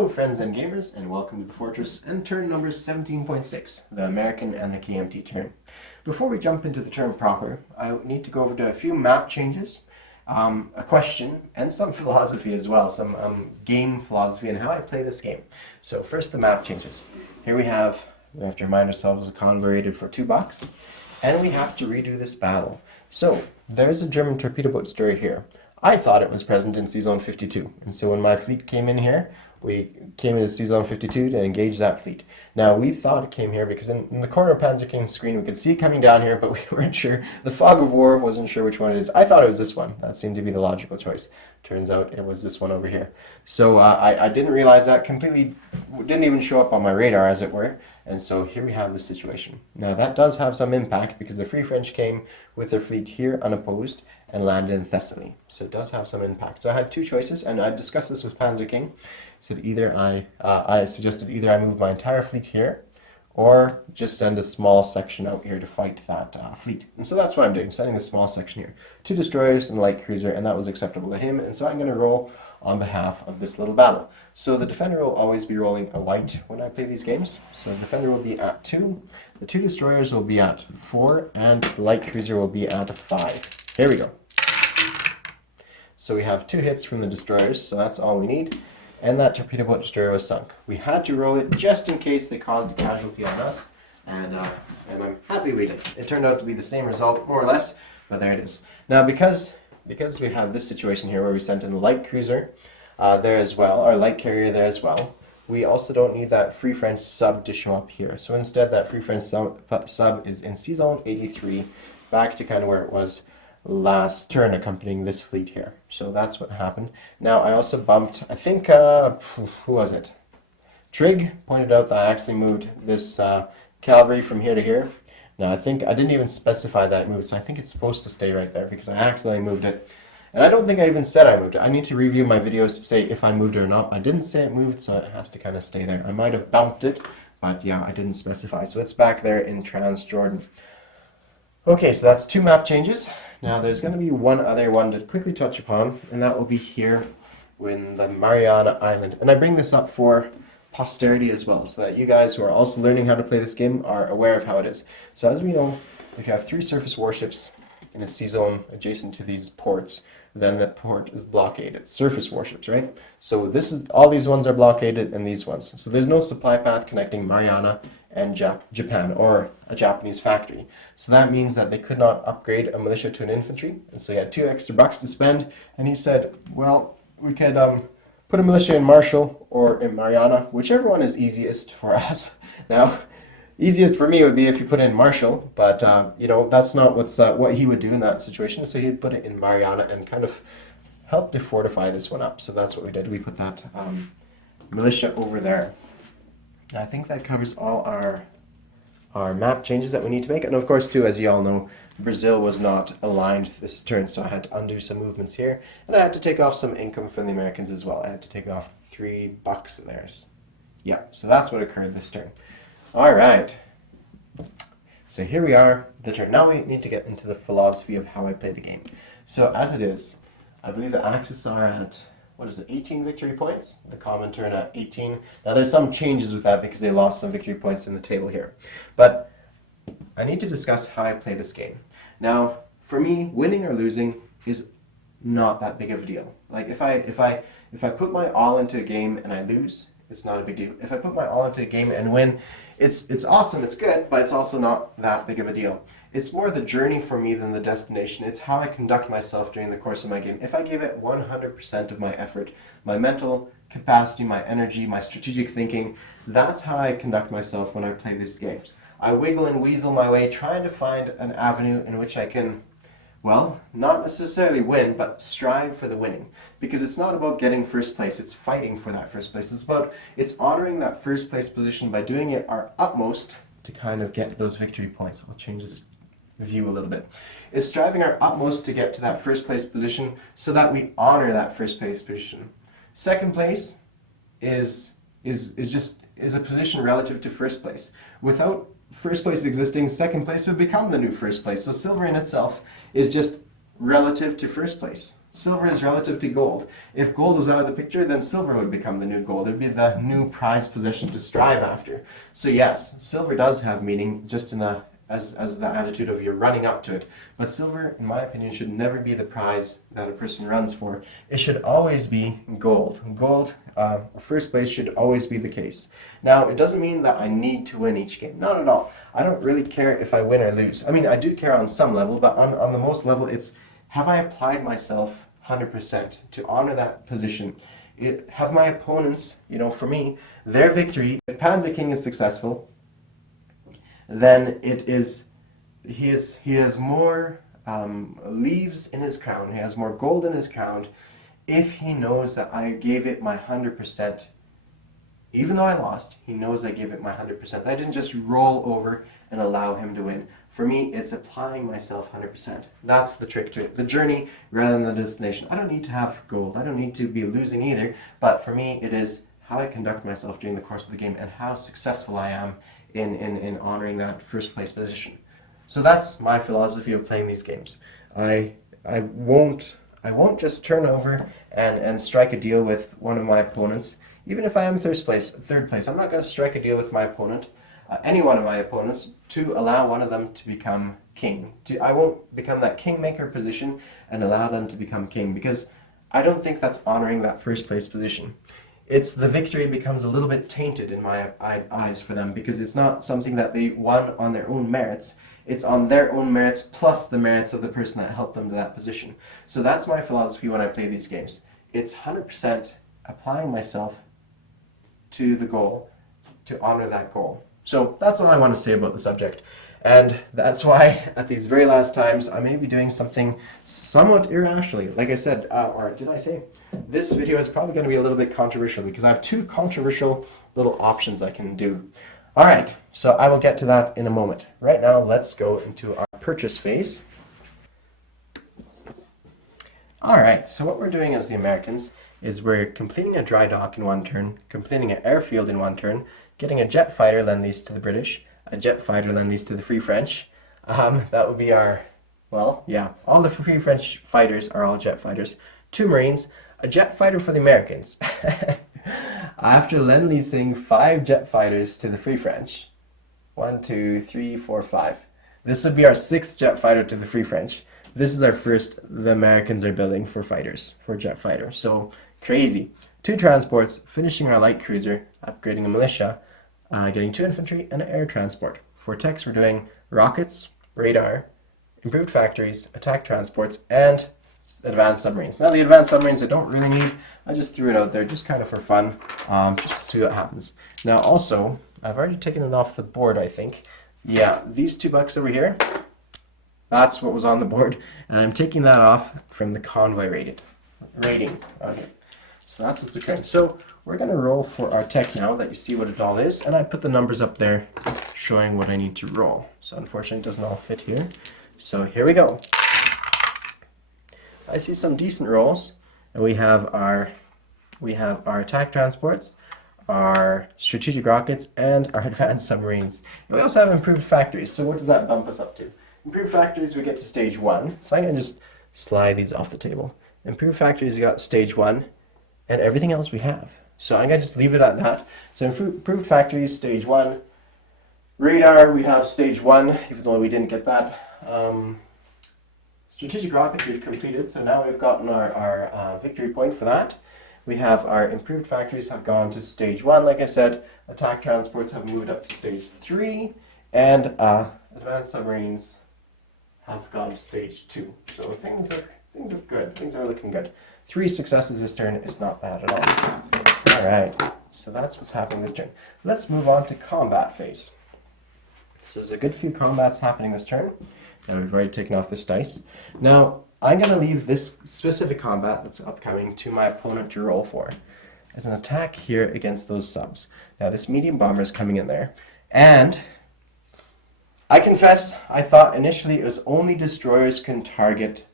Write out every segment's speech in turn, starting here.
Hello friends and gamers, and welcome to the Fortress and turn number 17.6, the American and the KMT turn. Before we jump into the turn proper, I need to go over to a few map changes, a question, and some philosophy as well, some game philosophy and how I play this game. So first the map changes. Here we have to remind ourselves a convoy rated for $2, and we have to redo this battle. So there's a German torpedo boat destroyer here. I thought it was present in Sea Zone 52, and so when my fleet came in here, we came into Sea Zone 52 to engage that fleet. Now, we thought it came here because in the corner of Panzer King's screen, we could see it coming down here, but we weren't sure. The fog of war wasn't sure which one it is. I thought it was this one. That seemed to be the logical choice. Turns out it was this one over here. So I didn't realize that, completely didn't even show up on my radar, as it were. And so here we have the situation. Now, that does have some impact because the Free French came with their fleet here unopposed and landed in Thessaly. So it does have some impact. So I had two choices, and I discussed this with Panzer King. So either I suggested either I move my entire fleet here, or just send a small section out here to fight that fleet. And so that's what I'm doing, sending a small section here. 2 destroyers and a light cruiser, and that was acceptable to him. And so I'm going to roll on behalf of this little battle. So the defender will always be rolling a white when I play these games. So the defender will be at 2, the 2 destroyers will be at 4, and the light cruiser will be at 5. Here we go. So we have 2 hits from the destroyers, so that's all we need. And that torpedo boat destroyer was sunk. We had to roll it just in case they caused a casualty on us, and I'm happy we did. It turned out to be the same result, more or less, but there it is. Now, because we have this situation here where we sent in the light cruiser there as well, our light carrier there as well, we also don't need that Free French sub to show up here. So instead, that Free French sub is in Sea Zone 83, back to kind of where it was last turn, accompanying this fleet here. So that's what happened. Now I also bumped, I think, who was it? Trig pointed out that I actually moved this cavalry from here to here. Now I think I didn't even specify that move, so I think it's supposed to stay right there because I accidentally moved it. And I don't think I even said I moved it. I need to review my videos to say if I moved it or not. I didn't say it moved, so it has to kind of stay there. I might have bumped it, but yeah, I didn't specify. So it's back there in Transjordan. Okay, so that's 2 map changes. Now there's going to be one other one to quickly touch upon, and that will be here in the Mariana Island. And I bring this up for posterity as well, so that you guys who are also learning how to play this game are aware of how it is. So as we know, if you have 3 surface warships in a sea zone adjacent to these ports, then the port is blockaded. Surface warships, right? So this is all these ones are blockaded, and these ones. So there's no supply path connecting Mariana and Japan, or a Japanese factory. So that means that they could not upgrade a militia to an infantry, and so he had $2 extra to spend, and he said, well, we could put a militia in Marshall or in Mariana, whichever one is easiest for us. Now, easiest for me would be if you put it in Marshall, but you know, that's not what he would do in that situation, so he'd put it in Mariana and kind of help to fortify this one up. So that's what we did. We put that militia over there. I think that covers all our map changes that we need to make. And of course, too, as you all know, Brazil was not aligned this turn, so I had to undo some movements here. And I had to take off some income from the Americans as well. I had to take off $3 of theirs. Yeah, so that's what occurred this turn. All right. So here we are, the turn. Now we need to get into the philosophy of how I play the game. So as it is, I believe the Axis are at, 18 victory points? The common turn at 18. Now there's some changes with that because they lost some victory points in the table here. But I need to discuss how I play this game. Now, for me, winning or losing is not that big of a deal. Like if I put my all into a game and I lose, it's not a big deal. If I put my all into a game and win, it's awesome, it's good, but it's also not that big of a deal. It's more the journey for me than the destination. It's how I conduct myself during the course of my game. If I give it 100% of my effort, my mental capacity, my energy, my strategic thinking, that's how I conduct myself when I play these games. I wiggle and weasel my way, trying to find an avenue in which I can, well, not necessarily win, but strive for the winning. Because it's not about getting first place, it's fighting for that first place. It's honoring that first place position by doing it our utmost to kind of get those victory points. We'll change this view a little bit. It's striving our utmost to get to that first place position so that we honor that first place position. Second place is a position relative to first place. Without first place existing, second place would become the new first place. So silver in itself is just relative to first place. Silver is relative to gold. If gold was out of the picture, then silver would become the new gold. It would be the new prized possession to strive after. So yes, silver does have meaning just in the as the attitude of you're running up to it. But silver, in my opinion, should never be the prize that a person runs for. It should always be gold. Gold, first place should always be the case. Now, it doesn't mean that I need to win each game. Not at all. I don't really care if I win or lose. I mean, I do care on some level, but on the most level, it's have I applied myself 100% to honor that position? Have my opponents, for me, their victory, if Panzer King is successful, then he has more leaves in his crown, he has more gold in his crown, if he knows that I gave it my 100%. Even though I lost, he knows I gave it my 100%. I didn't just roll over and allow him to win. For me, it's applying myself 100%. That's the trick to it. The journey rather than the destination. I don't need to have gold. I don't need to be losing either. But for me, it is how I conduct myself during the course of the game and how successful I am in honoring that first place position. So that's my philosophy of playing these games. I won't just turn over and strike a deal with one of my opponents. Even if I am third place, I'm not going to strike a deal with my opponent, any one of my opponents, to allow one of them to become king. I won't become that kingmaker position and allow them to become king, because I don't think that's honoring that first place position. It's the victory becomes a little bit tainted in my eyes for them, because it's not something that they won on their own merits. It's on their own merits plus the merits of the person that helped them to that position. So that's my philosophy when I play these games. It's 100% applying myself to the goal, to honor that goal. So that's all I want to say about the subject. And that's why at these very last times I may be doing something somewhat irrationally. Like I said, or did I say? This video is probably going to be a little bit controversial because I have two controversial little options I can do. Alright, so I will get to that in a moment. Right now, let's go into our purchase phase. Alright, so what we're doing as the Americans is we're completing a dry dock in one turn, completing an airfield in one turn, getting a jet fighter lend-lease to the British, a jet fighter lend-lease to the Free French. That would be our, well, yeah, all the Free French fighters are all jet fighters. 2 Marines, a jet fighter for the Americans. After lend-leasing 5 jet fighters to the Free French, 1, 2, 3, 4, 5. This would be our 6th jet fighter to the Free French. This is our first the Americans are building for fighters, for jet fighter. So crazy. 2 transports, finishing our light cruiser, upgrading a militia, getting 2 infantry and an air transport. For techs, we're doing rockets, radar, improved factories, attack transports, and advanced submarines. Now the advanced submarines I don't really need. I just threw it out there just kind of for fun, just to see what happens. Now also, I've already taken it off the board, I think. Yeah, these $2 over here, that's what was on the board, and I'm taking that off from the convoy rating. Okay, so that's what's occurring. So we're going to roll for our tech now that you see what it all is, and I put the numbers up there showing what I need to roll. So unfortunately it doesn't all fit here. So here we go. I see some decent rolls, and we have our attack transports, our strategic rockets, and our advanced submarines. And we also have improved factories. So what does that bump us up to? Improved factories, we get to stage 1. So I'm going to just slide these off the table. Improved factories, we got stage 1, and everything else we have. So I'm going to just leave it at that. So improved factories, stage 1. Radar, we have stage 1, even though we didn't get that. Strategic rockets we've completed, so now we've gotten our victory point for that. We have our improved factories have gone to stage 1, like I said. Attack transports have moved up to stage 3, and advanced submarines have gone to stage 2. So things are good. Things are looking good. 3 successes this turn is not bad at all. All right, so that's what's happening this turn. Let's move on to combat phase. So there's a good few combats happening this turn. Now we've already taken off this dice. Now, I'm going to leave this specific combat that's upcoming to my opponent to roll for. As an attack here against those subs. Now this medium bomber is coming in there. And I confess, I thought initially it was only destroyers can target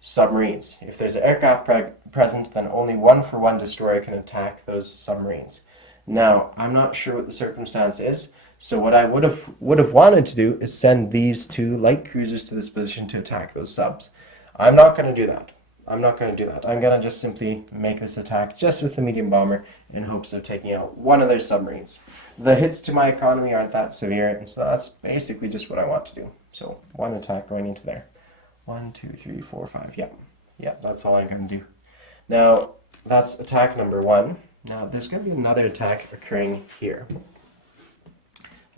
submarines. If there's an aircraft present, then only 1-for-1 destroyer can attack those submarines. Now, I'm not sure what the circumstance is. So what I would have wanted to do is send these 2 light cruisers to this position to attack those subs. I'm not going to do that. I'm not going to do that. I'm going to just simply make this attack just with the medium bomber in hopes of taking out one of their submarines. The hits to my economy aren't that severe, and so that's basically just what I want to do. So one attack going into there. 1, 2, 3, 4, 5. Yeah, that's all I'm going to do. Now, that's attack number 1. Now, there's going to be another attack occurring here.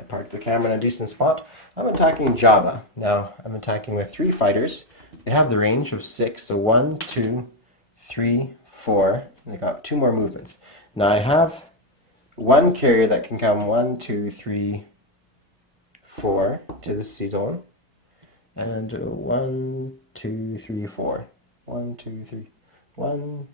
I parked the camera in a decent spot. I'm attacking Java. Now, I'm attacking with 3 fighters. They have the range of 6, so 1, 2, 3, 4. And they got 2 more movements. Now, I have 1 carrier that can come 1, 2, 3, 4 to the sea zone. And 1, 2, 3, 4. 1, 2, 3. 1,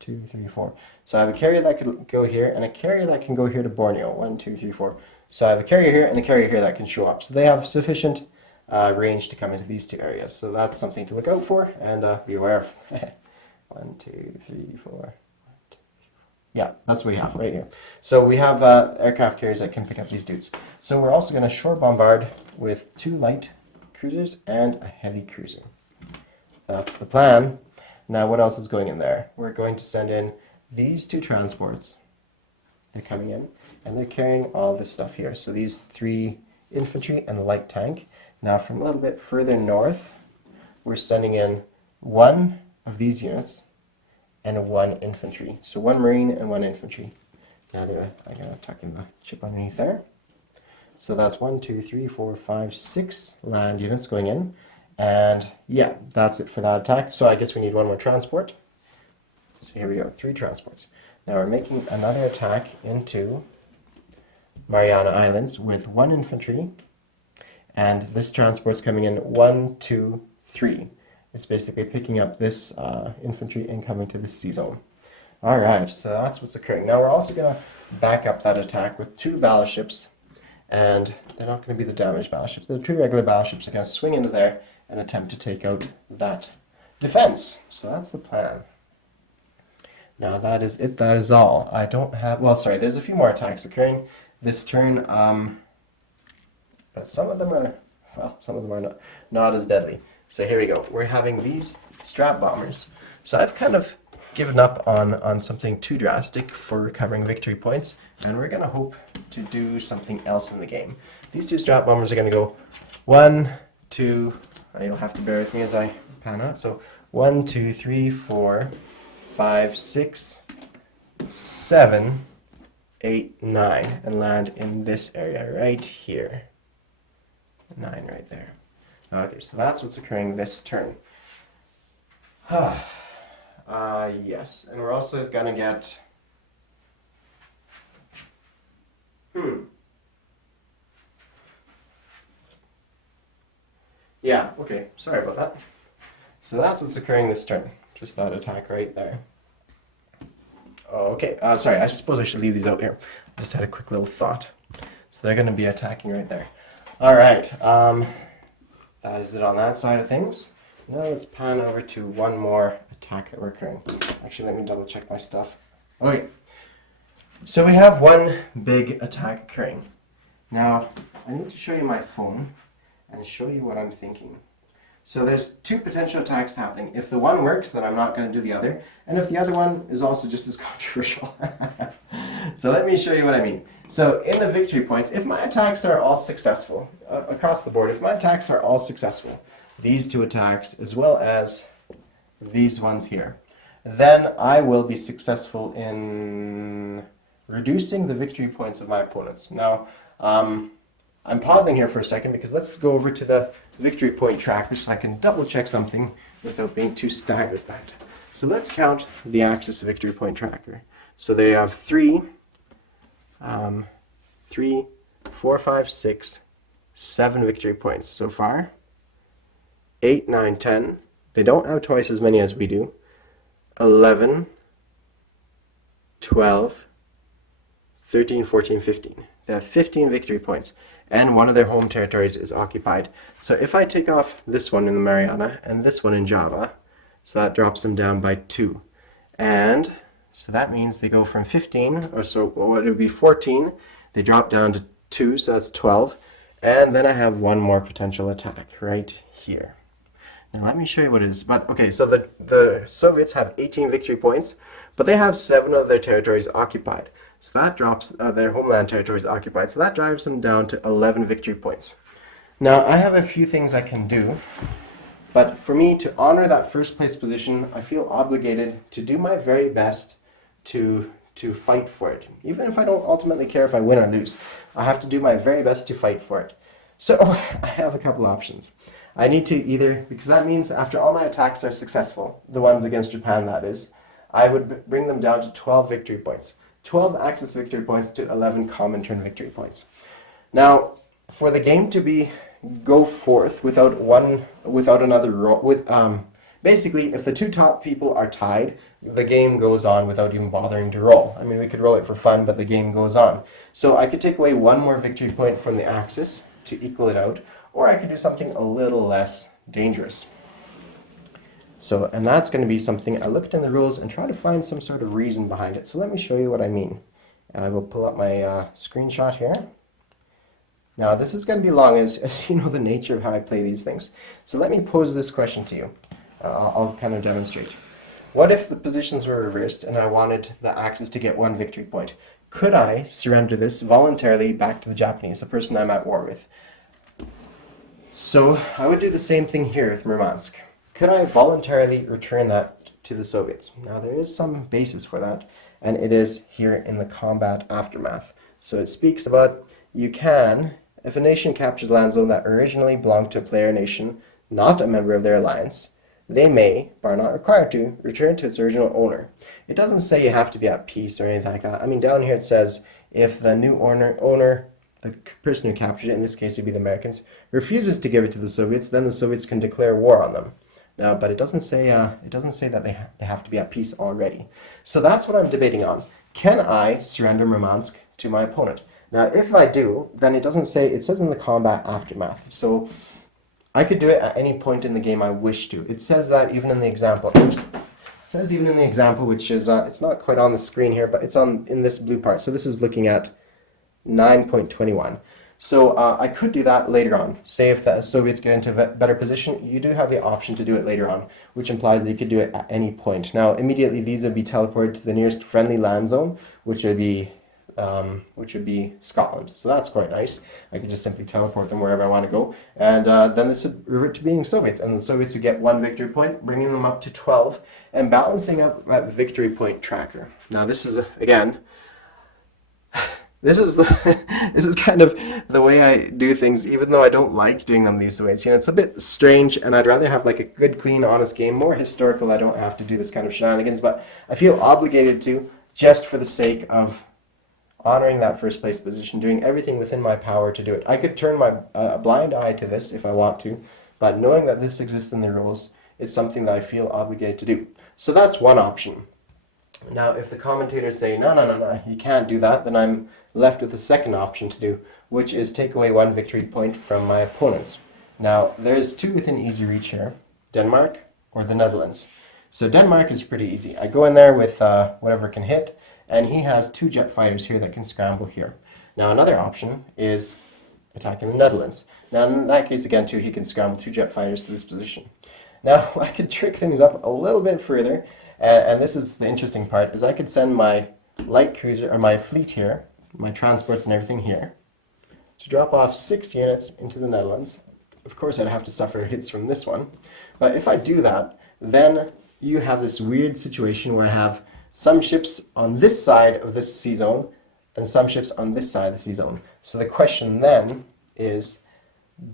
2, 3, 4. So I have a carrier that could go here and a carrier that can go here to Borneo. 1, 2, 3, 4. So I have a carrier here and a carrier here that can show up. So they have sufficient range to come into these 2 areas. So that's something to look out for and be aware of. 1, 2, 3, 4. Yeah, that's what we have right here. So we have aircraft carriers that can pick up these dudes. So we're also going to shore bombard with 2 light cruisers and a heavy cruiser. That's the plan. Now what else is going in there? We're going to send in these 2 transports. They're coming in and they're carrying all this stuff here. So these 3 infantry and the light tank. Now from a little bit further north, we're sending in 1 of these units and 1 infantry. So 1 marine and 1 infantry. Now I'm going to tuck in the chip underneath there. So that's 1, 2, 3, 4, 5, 6 land units going in. And yeah, that's it for that attack. So I guess we need 1 more transport. So here we go, 3 transports. Now we're making another attack into Mariana Islands with 1 infantry. And this transport's coming in 1, 2, 3. It's basically picking up this infantry and coming to the sea zone. Alright, so that's what's occurring. Now we're also going to back up that attack with 2 battleships. And they're not going to be the damaged battleships. The 2 regular battleships are going to swing into there and attempt to take out that defense. So that's the plan. Now that is it. That is all. I don't have... Well, sorry, there's a few more attacks occurring this turn. But some of them are... Well, some of them are not as deadly. So here we go. We're having these strap bombers. So I've kind of given up on something too drastic for recovering victory points, and we're going to hope to do something else in the game. These 2 strap bombers are going to go 1, 2, you'll have to bear with me as I pan out. So 1, 2, 3, 4, 5, 6, 7, 8, 9, and land in this area right here. 9 right there. Okay, so that's what's occurring this turn. Yes, and we're also gonna get... Yeah, okay, sorry about that. So that's what's occurring this turn. Just that attack right there. Okay, sorry, I suppose I should leave these out here. I just had a quick little thought. So they're gonna be attacking right there. Alright, that is it on that side of things. Now let's pan over to 1 more attack that we're occurring. Actually, let me double check my stuff. Okay, so we have 1 big attack occurring. Now, I need to show you my phone and show you what I'm thinking. So there's 2 potential attacks happening. If the one works, then I'm not going to do the other. And if the other one is also just as controversial. So let me show you what I mean. So in the victory points, if my attacks are all successful, across the board, if my attacks are all successful, these 2 attacks as well as these ones here, then I will be successful in reducing the victory points of my opponents. Now, I'm pausing here for a second because let's go over to the victory point tracker so I can double check something without being too staggered by it. So let's count the Axis victory point tracker. So they have 3, 4, 5, 6, 7 victory points so far. 8, 9, 10. They don't have twice as many as we do. 11, 12, 13, 14, 15. They have 15 victory points, and one of their home territories is occupied. So if I take off this one in the Mariana and this one in Java, so that drops them down by 2. And so that means they go from 15, or so what it would be 14, they drop down to 2, so that's 12. And then I have 1 more potential attack right here. Now let me show you what it is. But okay, so the Soviets have 18 victory points, but they have 7 of their territories occupied. So that drops their homeland territories occupied. So that drives them down to 11 victory points. Now I have a few things I can do, but for me to honor that first place position, I feel obligated to do my very best to fight for it. Even if I don't ultimately care if I win or lose, I have to do my very best to fight for it. So I have a couple options. I need to either, because that means after all my attacks are successful, the ones against Japan that is, I would bring them down to 12 victory points. 12 Axis victory points to 11 Comintern victory points. Now, for the game to go forth without another roll, basically, if the two top people are tied, the game goes on without even bothering to roll. I mean, we could roll it for fun, but the game goes on. So I could take away one more victory point from the Axis to equal it out, or I could do something a little less dangerous. So, and that's going to be something I looked in the rules and tried to find some sort of reason behind it. So let me show you what I mean. I will pull up my screenshot here. Now this is going to be long as you know the nature of how I play these things. So let me pose this question to you. I'll kind of demonstrate. What if the positions were reversed and I wanted the Axis to get 1 victory point? Could I surrender this voluntarily back to the Japanese, the person I'm at war with? So I would do the same thing here with Murmansk. Could I voluntarily return that to the Soviets? Now there is some basis for that, and it is here in the combat aftermath. So it speaks about you can, if a nation captures land zone that originally belonged to a player nation, not a member of their alliance, they may, but are not required to, return to its original owner. It doesn't say you have to be at peace or anything like that. I mean, down here it says if the new owner, the person who captured it, in this case it would be the Americans, refuses to give it to the Soviets, then the Soviets can declare war on them. Now, but it doesn't say that they have to be at peace already. So that's what I'm debating on. Can I surrender Murmansk to my opponent? Now, if I do, then it says in the combat aftermath. So I could do it at any point in the game I wish to. It says that even in the example. Oops. It says even in the example, which is, it's not quite on the screen here, but it's in this blue part. So this is looking at 9.21. So I could do that later on. Say if the Soviets get into a better position, you do have the option to do it later on, which implies that you could do it at any point. Now, immediately these would be teleported to the nearest friendly land zone, which would be Scotland. So that's quite nice. I could just simply teleport them wherever I want to go, and then this would revert to being Soviets, and the Soviets would get 1 victory point, bringing them up to 12, and balancing up that victory point tracker. Now, this is again. This is kind of the way I do things, even though I don't like doing them these ways. You know, it's a bit strange, and I'd rather have like a good, clean, honest game, more historical. I don't have to do this kind of shenanigans, but I feel obligated to, just for the sake of honoring that first place position, doing everything within my power to do it. I could turn my blind eye to this if I want to, but knowing that this exists in the rules is something that I feel obligated to do. So that's one option. Now, if the commentators say, no, you can't do that, then I'm left with the second option to do, which is take away 1 victory point from my opponents. Now, there's 2 within easy reach here, Denmark or the Netherlands. So Denmark is pretty easy. I go in there with whatever can hit, and he has 2 jet fighters here that can scramble here. Now, another option is attacking the Netherlands. Now, in that case, again, too, he can scramble 2 jet fighters to this position. Now, I could trick things up a little bit further, and this is the interesting part, is I could send my light cruiser, or my fleet here, my transports and everything here, to drop off 6 units into the Netherlands. Of course, I'd have to suffer hits from this one. But if I do that, then you have this weird situation where I have some ships on this side of this sea zone and some ships on this side of the sea zone. So the question then is,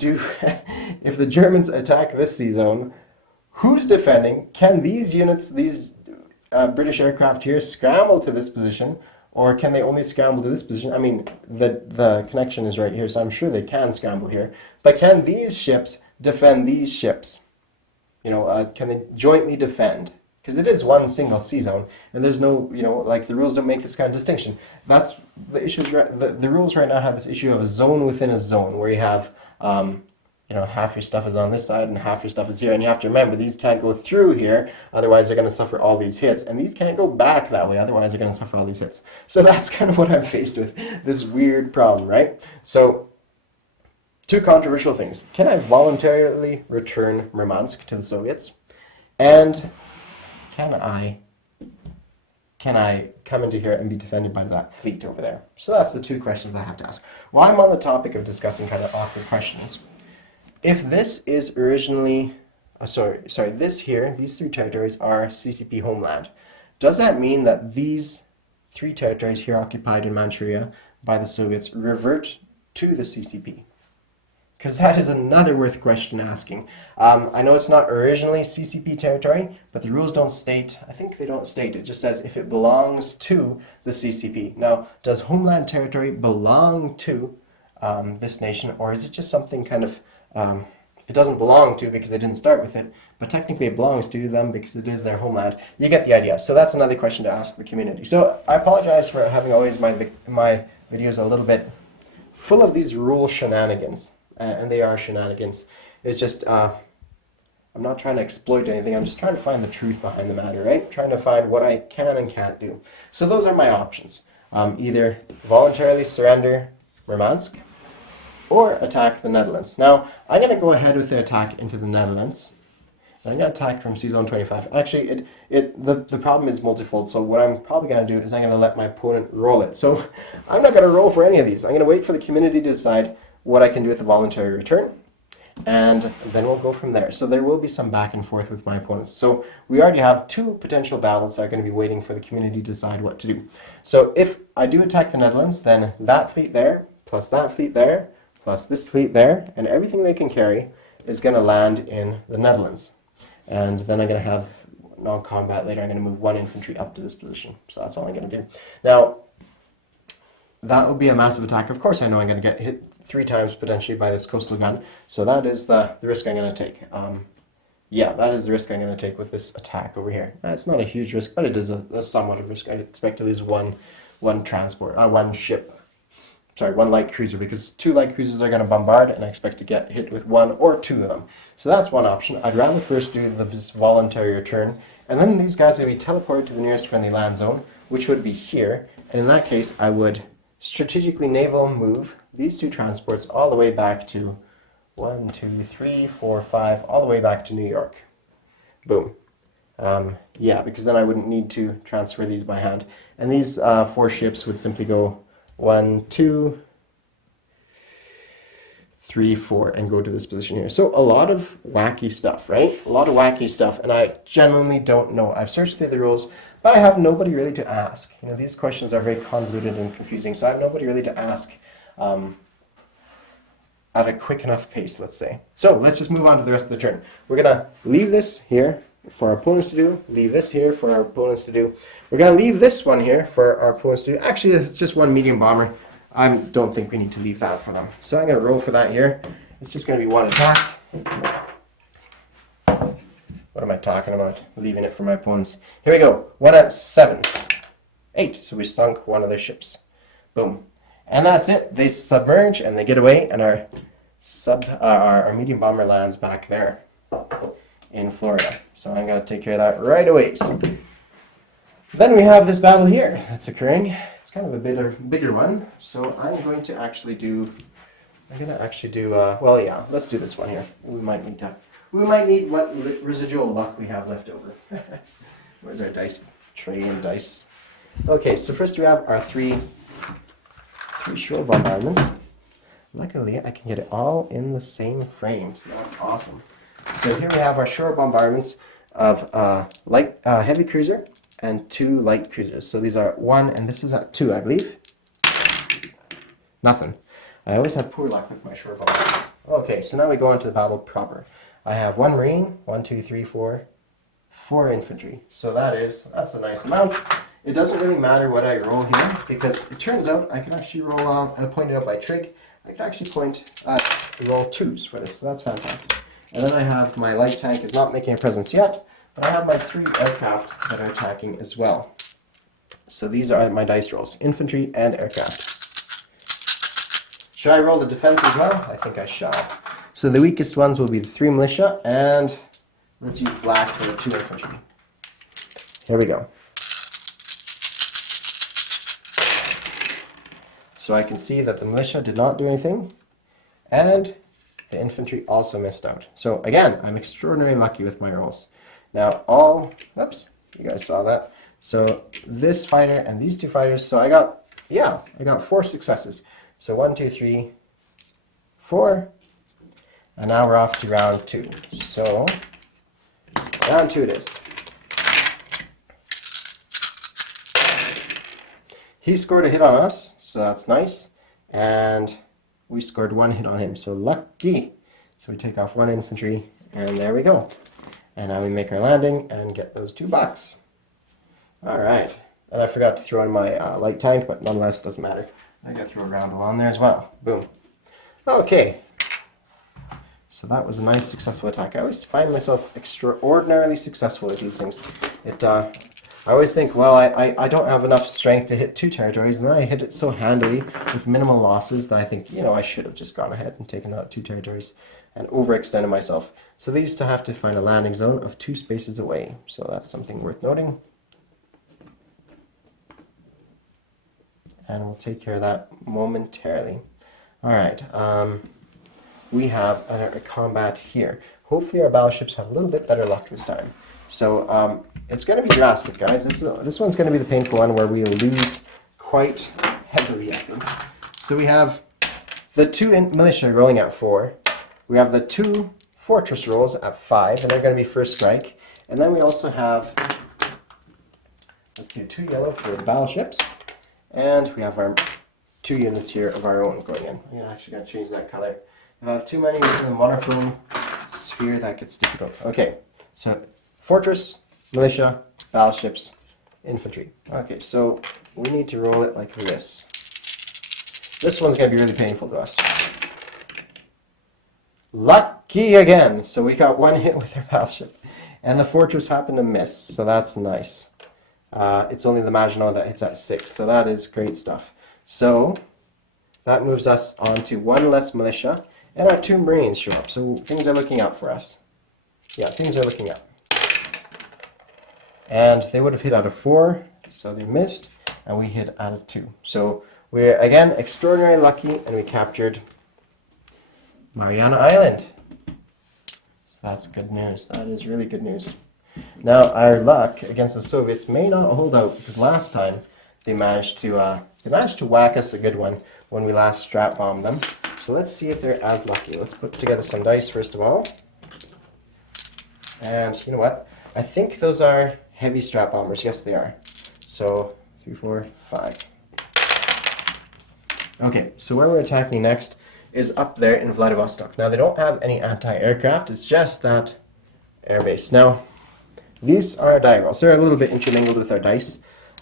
if the Germans attack this sea zone, who's defending? Can these units, these British aircraft here, scramble to this position, or can they only scramble to this position? I mean, the connection is right here, so I'm sure they can scramble here. But can these ships defend these ships? You know, can they jointly defend? Because it is one single sea zone, and there's no, you know, like the rules don't make this kind of distinction. That's the issue. The rules right now have this issue of a zone within a zone, where you have, you know, half your stuff is on this side and half your stuff is here, and you have to remember these can't go through here, otherwise they're going to suffer all these hits, and these can't go back that way, otherwise they're going to suffer all these hits. So that's kind of what I'm faced with, this weird problem, right? So Two controversial things. Can I voluntarily return Murmansk to the Soviets? And can I come into here and be defended by that fleet over there? So that's the two questions I have to ask. While I'm on the topic of discussing kind of awkward questions, if this is originally, this here, these three territories are CCP homeland, does that mean that these three territories here occupied in Manchuria by the Soviets revert to the CCP? Because that is another worth question asking. I know it's not originally CCP territory, but the rules don't state, I think they don't state, it just says if it belongs to the CCP. Now, does homeland territory belong to this nation, or is it just something kind of, it doesn't belong to because they didn't start with it, but technically it belongs to them because it is their homeland? You get the idea. So that's another question to ask the community. So I apologize for having always my videos a little bit full of these rule shenanigans. And they are shenanigans. It's just, I'm not trying to exploit anything. I'm just trying to find the truth behind the matter, right? Trying to find what I can and can't do. So those are my options. Either voluntarily surrender Murmansk or attack the Netherlands. Now, I'm going to go ahead with the attack into the Netherlands. I'm going to attack from C-Zone 25. Actually, the problem is multifold, so what I'm probably going to do is I'm going to let my opponent roll it. So I'm not going to roll for any of these. I'm going to wait for the community to decide what I can do with the voluntary return, and then we'll go from there. So there will be some back and forth with my opponents. So we already have two potential battles that are going to be waiting for the community to decide what to do. So if I do attack the Netherlands, then that fleet there, plus that fleet there, plus this fleet there, and everything they can carry is going to land in the Netherlands. And then I'm going to have non-combat later. I'm going to move one infantry up to this position. So that's all I'm going to do. Now, that will be a massive attack. Of course, I know I'm going to get hit 3 times potentially by this coastal gun. So that is the risk I'm going to take. Yeah, that is the risk I'm going to take with this attack over here. It's not a huge risk, but it is a somewhat of risk. I expect to lose one light cruiser, because 2 light cruisers are going to bombard, and I expect to get hit with 1 or 2 of them. So that's one option. I'd rather first do this voluntary return, and then these guys will be teleported to the nearest friendly land zone, which would be here. And in that case, I would strategically naval move these 2 transports all the way back to 1, 2, 3, 4, 5, all the way back to New York. Boom. Yeah, because then I wouldn't need to transfer these by hand. And these 4 ships would simply go 1, 2, 3, 4, and go to this position here. So a lot of wacky stuff, right? A lot of wacky stuff, and I genuinely don't know. I've searched through the rules, but I have nobody really to ask. You know, these questions are very convoluted and confusing, so I have nobody really to ask at a quick enough pace, let's say. So let's just move on to the rest of the turn. We're going to leave this here for our opponents to do, leave this here for our opponents to do. We're going to leave this one here for our opponents to do. Actually, it's just 1 medium bomber. I don't think we need to leave that for them. So I'm going to roll for that here. It's just going to be 1 attack. What am I talking about? Leaving it for my opponents. Here we go. 1 at 7. 8. So we sunk 1 of their ships. Boom. And that's it. They submerge and they get away, and our medium bomber lands back there in Florida. So I'm going to take care of that right away. So then we have this battle here that's occurring. It's kind of a bigger one. So I'm going to actually do, well, yeah, let's do this one here. We might need what residual luck we have left over. Where's our dice tray and dice? Okay, so first we have our 3 shore bombardments. Luckily, I can get it all in the same frame, so that's awesome. So here we have our shore bombardments of heavy cruiser and 2 light cruisers. So these are 1, and this is at 2, I believe. Nothing. I always have poor luck with my shore bombardments. Okay, so now we go on to the battle proper. I have 1 Marine, 1, 2, 3, 4, 4 infantry. So that's a nice amount. It doesn't really matter what I roll here, because it turns out I can actually roll, pointed out by Trig, I can actually roll 2s for this, so that's fantastic. And then I have my light tank is not making a presence yet, but I have my 3 aircraft that are attacking as well. So these are my dice rolls, infantry and aircraft. Should I roll the defense as well? I think I shall. So the weakest ones will be the 3 militia, and let's use black for the 2 infantry. Here we go. So I can see that the militia did not do anything, And the infantry also missed out. So again, I'm extraordinarily lucky with my rolls. Now oops, you guys saw that. So this fighter and these two fighters, so I got 4 successes. So 1, 2, 3, 4, and now we're off to round 2. So round 2 it is. He scored a hit on us, so that's nice, and we scored 1 hit on him, so lucky. So we take off 1 infantry, and there we go. And now we make our landing and get those $2. All right, and I forgot to throw in my light tank, but nonetheless, doesn't matter. I got to throw a roundel on there as well. Boom. Okay. So that was a nice successful attack. I always find myself extraordinarily successful at these things. I always think, well, I don't have enough strength to hit 2 territories, and then I hit it so handily with minimal losses that I think, I should have just gone ahead and taken out 2 territories and overextended myself. So they used to have to find a landing zone of 2 spaces away. So that's something worth noting. And we'll take care of that momentarily. All right. We have a combat here. Hopefully our battleships have a little bit better luck this time. So it's going to be drastic, guys. This one's going to be the painful one where we lose quite heavily, I think. So we have the 2 militia rolling at 4. We have the 2 fortress rolls at 5, and they're going to be first strike. And then we also have, let's see, 2 yellow for the battleships. And we have our 2 units here of our own going in. I'm actually going to change that color. If I have too many within the monochrome sphere, that gets difficult. Okay, so fortress, militia, battleships, infantry. Okay, so we need to roll it like this. This one's going to be really painful to us. Lucky again! So we got 1 hit with our battleship. And the fortress happened to miss, so that's nice. It's only the Maginot that hits at 6, so that is great stuff. So that moves us on to 1 less militia, and our 2 Marines show up. So things are looking up for us. Yeah, things are looking up. And they would have hit out of 4, so they missed, and we hit out of 2. So we're, again, extraordinarily lucky, and we captured Mariana Island. So that's good news. That is really good news. Now, our luck against the Soviets may not hold out, because last time they managed to whack us a good one when we last strap bombed them. So let's see if they're as lucky. Let's put together some dice first of all. And you know what? I think those are heavy strap bombers. Yes, they are. So 3, 4, 5. Okay, so where we're attacking next is up there in Vladivostok. Now, they don't have any anti-aircraft. It's just that airbase. Now, these are our die rolls. They're a little bit intermingled with our dice.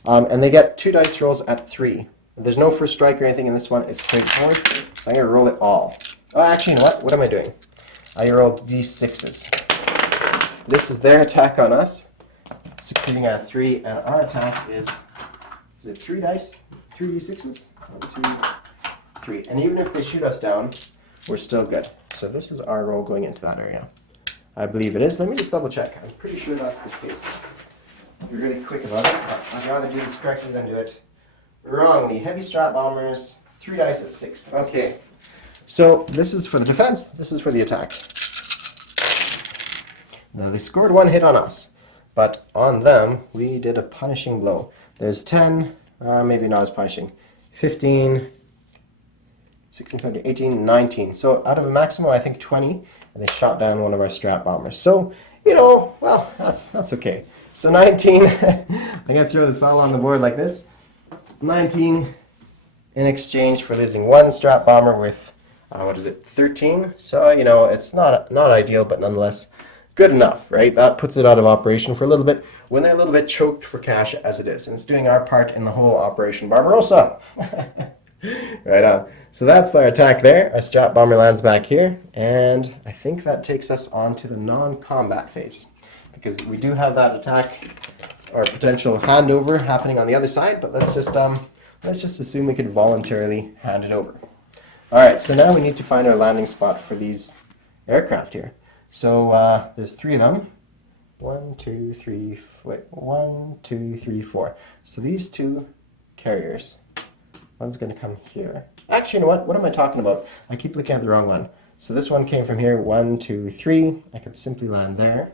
And they get 2 dice rolls at 3. There's no first strike or anything in this one. It's straightforward. So I'm going to roll it all. Oh, actually, you know what? What am I doing? I rolled d6s. This is their attack on us, succeeding at 3. And our attack is it 3 dice? 3 d6s? 1, 2, 3. And even if they shoot us down, we're still good. So this is our roll going into that area. I believe it is. Let me just double check. I'm pretty sure that's the case. I'll be really quick about it. I'd rather do this correctly than do it wrongly. Heavy strap bombers, 3 dice at 6. Okay. So this is for the defense. This is for the attack. Now they scored 1 hit on us, but on them we did a punishing blow. There's 10, maybe not as punishing, 15, 16, 17, 18, 19. So out of a maximum, I think 20, and they shot down one of our strap bombers. So, well, that's okay. So 19, I'm going to throw this all on the board like this. 19 in exchange for losing 1 strap bomber with, 13? So, it's not ideal, but nonetheless good enough, right? That puts it out of operation for a little bit when they're a little bit choked for cash as it is. And it's doing our part in the whole Operation Barbarossa. Right on. So that's our attack there. Our strap bomber lands back here, and I think that takes us on to the non-combat phase, because we do have that attack or potential handover happening on the other side. But let's just assume we could voluntarily hand it over. All right. So now we need to find our landing spot for these aircraft here. So there's 3 of them. 1, 2, 3. Wait. 1, 2, 3, 4. So these 2 carriers. One's going to come here. Actually, you know what? What am I talking about? I keep looking at the wrong one. So this one came from here, 1, 2, 3. I could simply land there.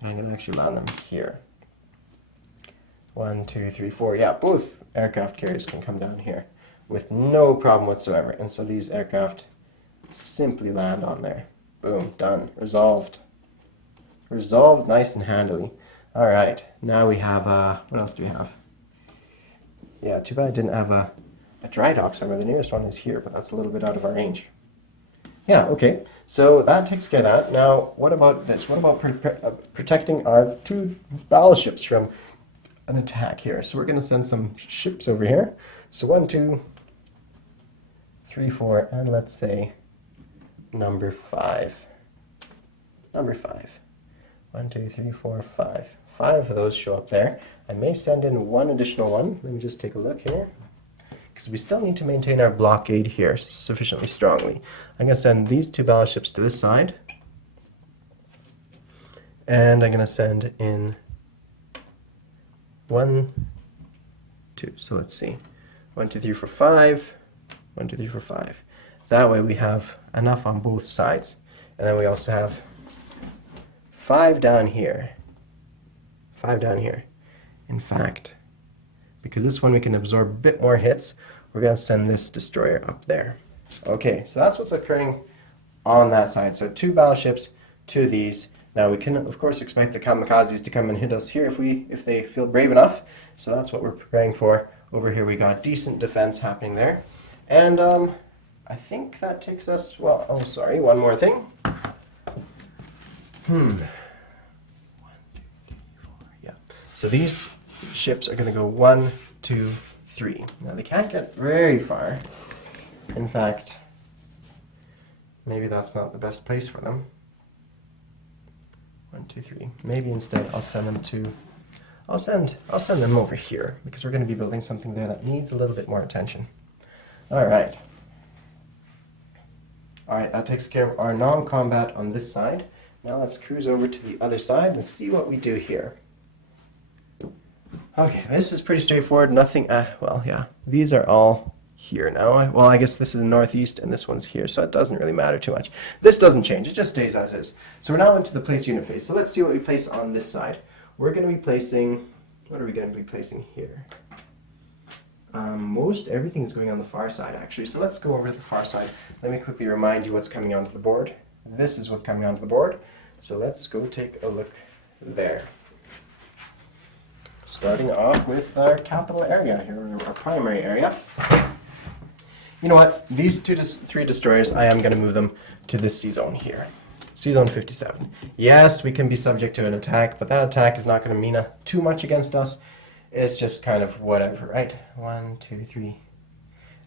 And I'm going to actually land them here. 1, 2, 3, 4. Yeah, both aircraft carriers can come down here with no problem whatsoever. And so these aircraft simply land on there. Boom, done, resolved. Resolved nice and handily. All right, now we have, what else do we have? Yeah, too bad I didn't have a dry dock somewhere. The nearest one is here, but that's a little bit out of our range. Yeah, okay, so that takes care of that. Now, what about this? What about protecting our 2 battleships from an attack here? So we're going to send some ships over here. So 1, 2, 3, 4, and let's say number 5. Number 5. 1, 2, 3, 4, 5. 5 of those show up there. I may send in 1 additional one. Let me just take a look here, because we still need to maintain our blockade here sufficiently strongly. I'm going to send these 2 battleships to this side, and I'm going to send in 1, 2. So let's see, 1, 2, 3, 4, 5. 1, 2, 3, 4, 5. That way we have enough on both sides, and then we also have 5 down here. 5 down here. In fact, because this one we can absorb a bit more hits, we're going to send this destroyer up there. Okay, so that's what's occurring on that side. So 2 battleships, 2 of these. Now we can of course expect the kamikazes to come and hit us here if they feel brave enough. So that's what we're preparing for. Over here we got decent defense happening there. And I think that takes us, well, oh sorry, one more thing. 1, 2, 3, 4, yeah. So these ships are going to go 1, 2, 3. Now they can't get very far. In fact, maybe that's not the best place for them. 1, 2, 3. Maybe instead I'll send them to, I'll send them over here, because we're going to be building something there that needs a little bit more attention. All right. All right, that takes care of our non-combat on this side. Now let's cruise over to the other side and see what we do here. Okay, this is pretty straightforward. Nothing, well, yeah, these are all here now. Well, I guess this is northeast and this one's here, so it doesn't really matter too much. This doesn't change, it just stays as is. So we're now into the place unit phase. So let's see what we place on this side. We're going to be placing, what are we going to be placing here? Most everything is going on the far side, actually. So let's go over to the far side. Let me quickly remind you what's coming onto the board. This is what's coming onto the board. So let's go take a look there. Starting off with our capital area here, our primary area. You know what? These 2 to 3 destroyers, I am going to move them to this sea zone here. Sea zone 57. Yes, we can be subject to an attack, but that attack is not going to mean too much against us. It's just kind of whatever, right? 1, 2, 3.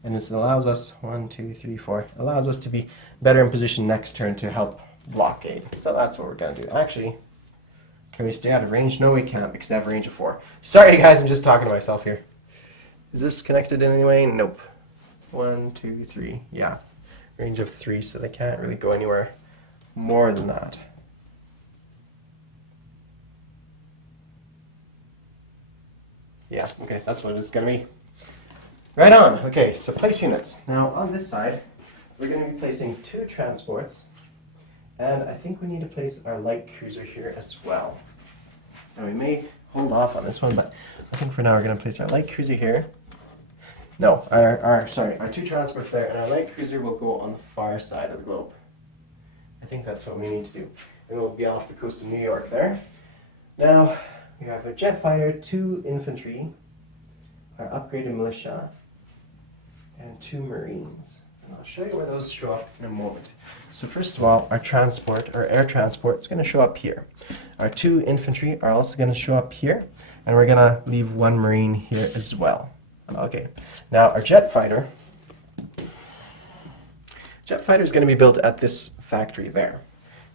And this allows us, 1, 2, 3, 4, allows us to be better in position next turn to help blockade. So that's what we're going to do. Actually, can we stay out of range? No, we can't, because I have a range of 4. Sorry guys, I'm just talking to myself here. Is this connected in any way? Nope. 1, 2, 3. Yeah. Range of 3, so they can't really go anywhere more than that. Yeah, okay, that's what it's going to be. Right on. Okay, so place units. Now on this side, we're going to be placing 2 transports, and I think we need to place our light cruiser here as well. Now we may hold off on this one, but I think for now we're going to place our light cruiser here. No, our 2 transports there, and our light cruiser will go on the far side of the globe. I think that's what we need to do. And we'll be off the coast of New York there. Now, we have a jet fighter, 2 infantry, our upgraded militia, and 2 marines. And I'll show you where those show up in a moment. So first of all, our transport, our air transport, is going to show up here. Our 2 infantry are also going to show up here, and we're going to leave 1 marine here as well. Okay, now our jet fighter is going to be built at this factory there.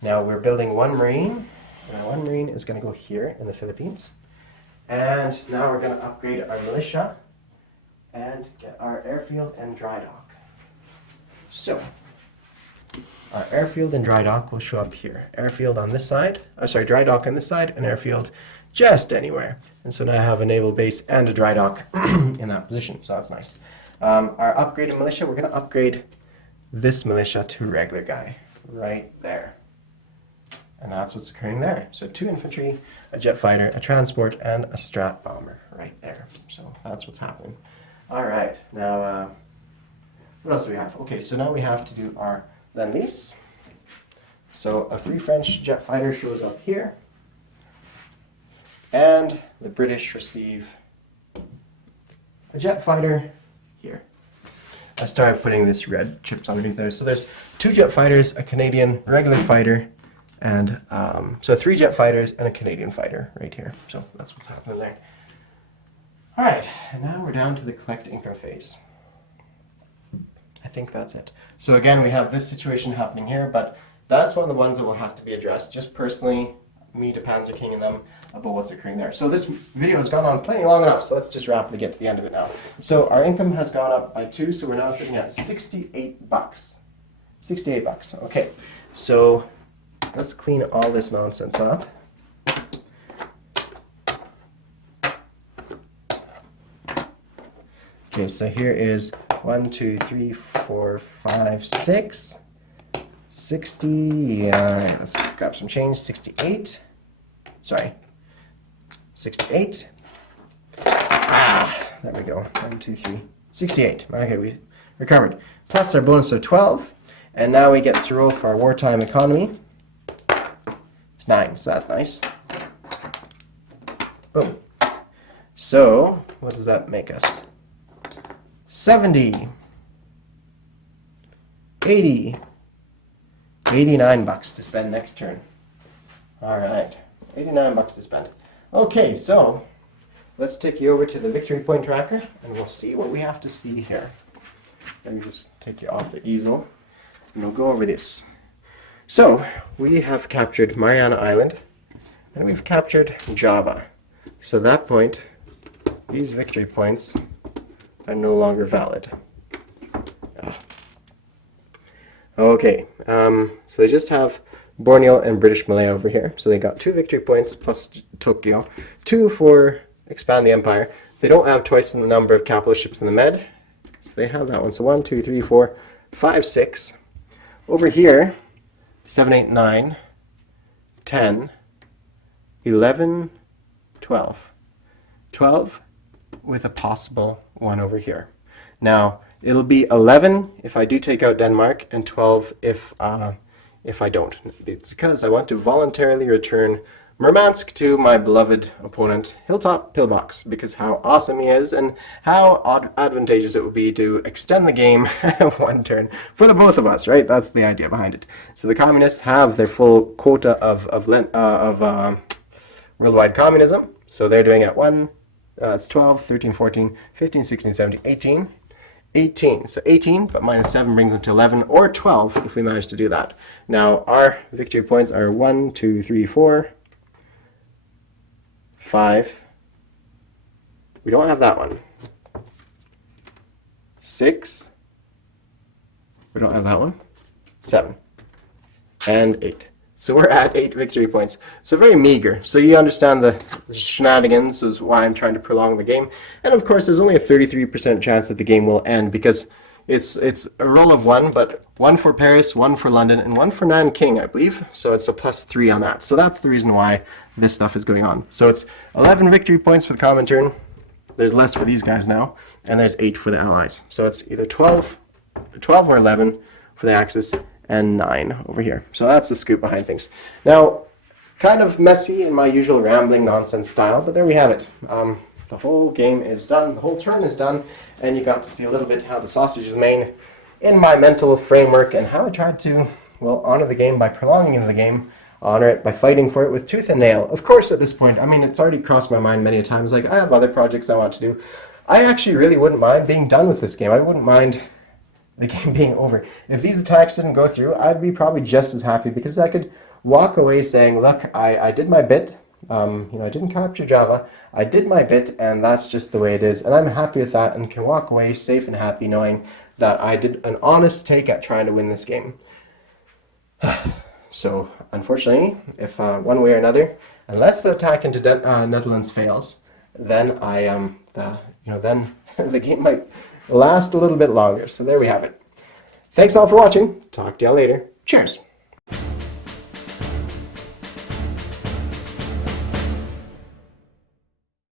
Now we're building 1 marine. Now 1 marine is going to go here in the Philippines. And now we're going to upgrade our militia and get our airfield and dry dock. So, our airfield and dry dock will show up here. Airfield on this side, dry dock on this side, and airfield just anywhere. And so now I have a naval base and a dry dock in that position, so that's nice. Our upgraded militia, we're going to upgrade this militia to regular guy right there. And that's what's occurring there. So 2 infantry, a jet fighter, a transport, and a strat bomber right there. So that's what's happening. All right, now what else do we have? Okay, so now we have to do our Lend-Lease. So a Free French jet fighter shows up here, and the British receive a jet fighter here. I started putting this red chips underneath there. So there's 2 jet fighters, a Canadian regular fighter, and so 3 jet fighters and a Canadian fighter right here. So that's what's happening there. All right, and now we're down to the collect income phase. I think that's it. So again, we have this situation happening here, but that's one of the ones that will have to be addressed. Just personally, me to Panzer King and them about what's occurring there. So this video has gone on plenty long enough, so let's just rapidly get to the end of it now. So our income has gone up by 2, so we're now sitting at 68 bucks. 68 bucks, okay. So let's clean all this nonsense up. Okay, so here is 1, 2, 3, 4, 5, 6. 60, let's grab some change, 68. Sorry, 68. There we go. 1, 2, 3, 68. Okay, we recovered. Plus our bonus of 12. And now we get to roll for our wartime economy. It's 9, so that's nice. Boom. So, what does that make us? 70. 80. 89 bucks to spend next turn. All right, 89 bucks to spend. Okay, so let's take you over to the victory point tracker, and we'll see what we have to see here. Let me just take you off the easel, and we'll go over this. So we have captured Mariana Island, and we've captured Java. So at that point, these victory points are no longer valid. Okay, so they just have Borneo and British Malaya over here. So they got 2 victory points plus Tokyo, 2 for expand the empire. They don't have twice the number of capital ships in the Med, so they have that one. So 1, 2, 3, 4, 5, 6. Over here, 7, 8, 9, 10, 11, 12. 12 with a possible one over here. Now, it'll be 11 if I do take out Denmark, and 12 if I don't. It's because I want to voluntarily return Murmansk to my beloved opponent, Hilltop Pillbox, because how awesome he is and how advantageous it would be to extend the game 1 turn for the both of us, right? That's the idea behind it. So the communists have their full quota of worldwide communism. So they're doing it 1, it's 12, 13, 14, 15, 16, 17, 18. 18. So 18, but minus 7 brings them to 11, or 12 if we manage to do that. Now, our victory points are 1, 2, 3, 4, 5. We don't have that one. 6. We don't have that one. 7. And 8. So we're at 8 victory points. So very meager. So you understand the shenanigans is why I'm trying to prolong the game. And of course, there's only a 33% chance that the game will end because it's a roll of 1, but 1 for Paris, 1 for London, and 1 for Nanking, I believe. So it's a plus 3 on that. So that's the reason why this stuff is going on. So it's 11 victory points for the Comintern. There's less for these guys now, and there's 8 for the Allies. So it's either 12 or 11 for the Axis, and 9 over here. So that's the scoop behind things. Now, kind of messy in my usual rambling nonsense style, but there we have it. The whole game is done, the whole turn is done, and you got to see a little bit how the sausage is made in my mental framework and how I tried to, well, honor the game by prolonging the game, honor it by fighting for it with tooth and nail. Of course, at this point, I mean, it's already crossed my mind many times, like, I have other projects I want to do. I actually really wouldn't mind being done with this game. I wouldn't mind the game being over. If these attacks didn't go through, I'd be probably just as happy because I could walk away saying, look, I did my bit. I didn't capture Java. I did my bit, and that's just the way it is. And I'm happy with that and can walk away safe and happy knowing that I did an honest take at trying to win this game. So, unfortunately, if one way or another, unless the attack into Netherlands fails, then then the game last a little bit longer. So there we have it. Thanks all for watching. Talk to y'all later. Cheers.